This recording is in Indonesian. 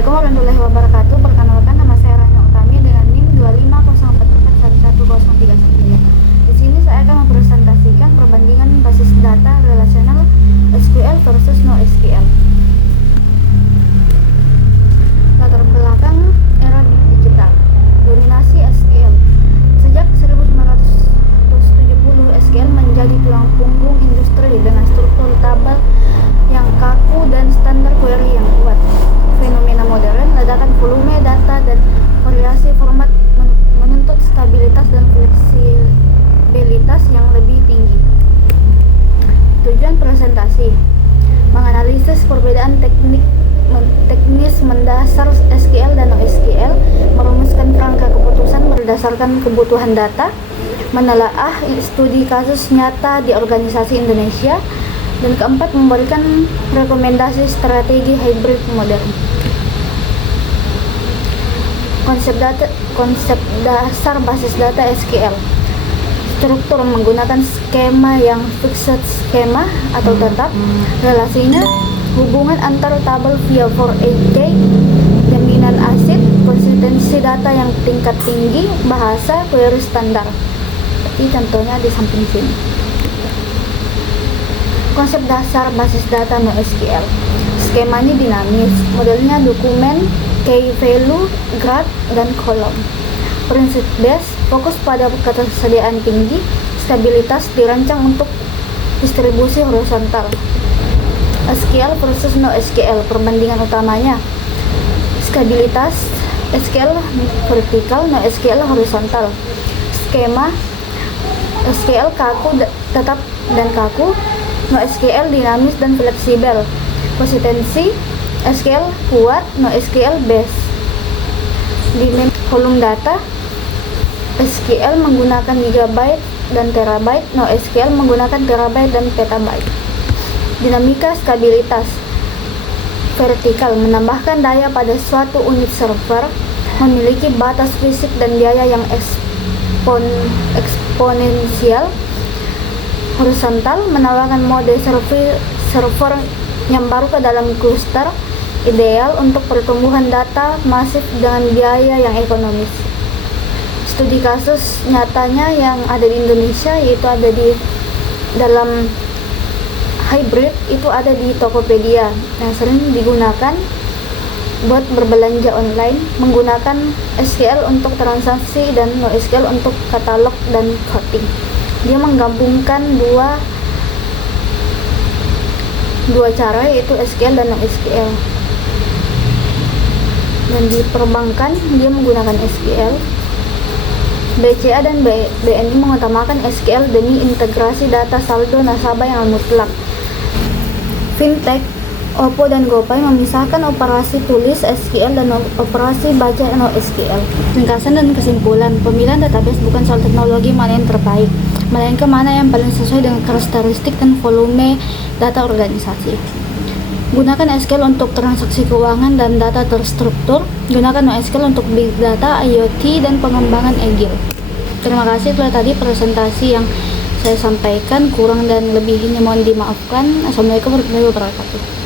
Assalamualaikum warahmatullahi wabarakatuh. Perkenalkan, nama saya Rania Utami dengan NIM 25044111039. Di sini saya akan mempresentasikan perbandingan basis data relasional SQL versus NoSQL. Latar belakang era digital. Dominasi SQL. Sejak 1970, SQL menjadi tulang punggung industri dengan struktur tabel yang kaku dan standar query yang kuat. Fenomena modern, ledakan volume data dan variasi format menuntut stabilitas dan fleksibilitas yang lebih tinggi. Tujuan presentasi: menganalisis perbedaan teknis mendasar SQL dan NoSQL, merumuskan kerangka keputusan berdasarkan kebutuhan data, menelaah studi kasus nyata di organisasi Indonesia, dan keempat, memberikan rekomendasi strategi hybrid modern. Konsep dasar basis data SQL. Struktur menggunakan skema yang fixed skema atau tetap. Relasinya hubungan antar tabel via for each key, jaminan asid, konsistensi data yang tingkat tinggi, bahasa query standar. Seperti contohnya di samping sini. Konsep dasar basis data NoSQL. Skemanya dinamis, modelnya dokumen, key value, graph, dan kolom. Prinsip base, fokus pada ketersediaan tinggi, stabilitas, dirancang untuk distribusi horizontal. SQL versus NoSQL, perbandingan utamanya. Stabilitas, SQL vertikal, NoSQL horizontal. Skema, SQL kaku, tetap dan kaku, NoSQL dinamis dan fleksibel. Konsistensi, SQL kuat, NoSQL base. Dimensi volume data, SQL menggunakan gigabyte dan terabyte, NoSQL menggunakan terabyte dan petabyte. Dinamika stabilitas, vertikal, menambahkan daya pada suatu unit server, memiliki batas fisik dan biaya yang eksponensial. Horizontal, menawarkan mode server yang baru ke dalam cluster, ideal untuk pertumbuhan data masif dengan biaya yang ekonomis. Studi kasus nyatanya yang ada di Indonesia, yaitu ada di dalam hybrid, itu ada di Tokopedia yang sering digunakan buat berbelanja online, menggunakan SQL untuk transaksi dan NoSQL untuk katalog dan coding. Dia menggabungkan dua cara, yaitu SQL dan NoSQL. Dan di perbankan dia menggunakan SQL. BCA dan BNI mengutamakan SQL demi integrasi data saldo nasabah yang mutlak. Fintech, Oppo dan GoPay memisahkan operasi tulis SQL dan operasi baca NoSQL. Ringkasan dan kesimpulan: pemilihan database bukan soal teknologi mana yang terbaik, melainkan mana yang paling sesuai dengan karakteristik dan volume data organisasi. Gunakan SQL untuk transaksi keuangan dan data terstruktur. Gunakan NoSQL untuk big data, IoT, dan pengembangan agile. Terima kasih. Itulah tadi presentasi yang saya sampaikan. Kurang dan lebihnya mohon dimaafkan. Assalamualaikum warahmatullahi wabarakatuh.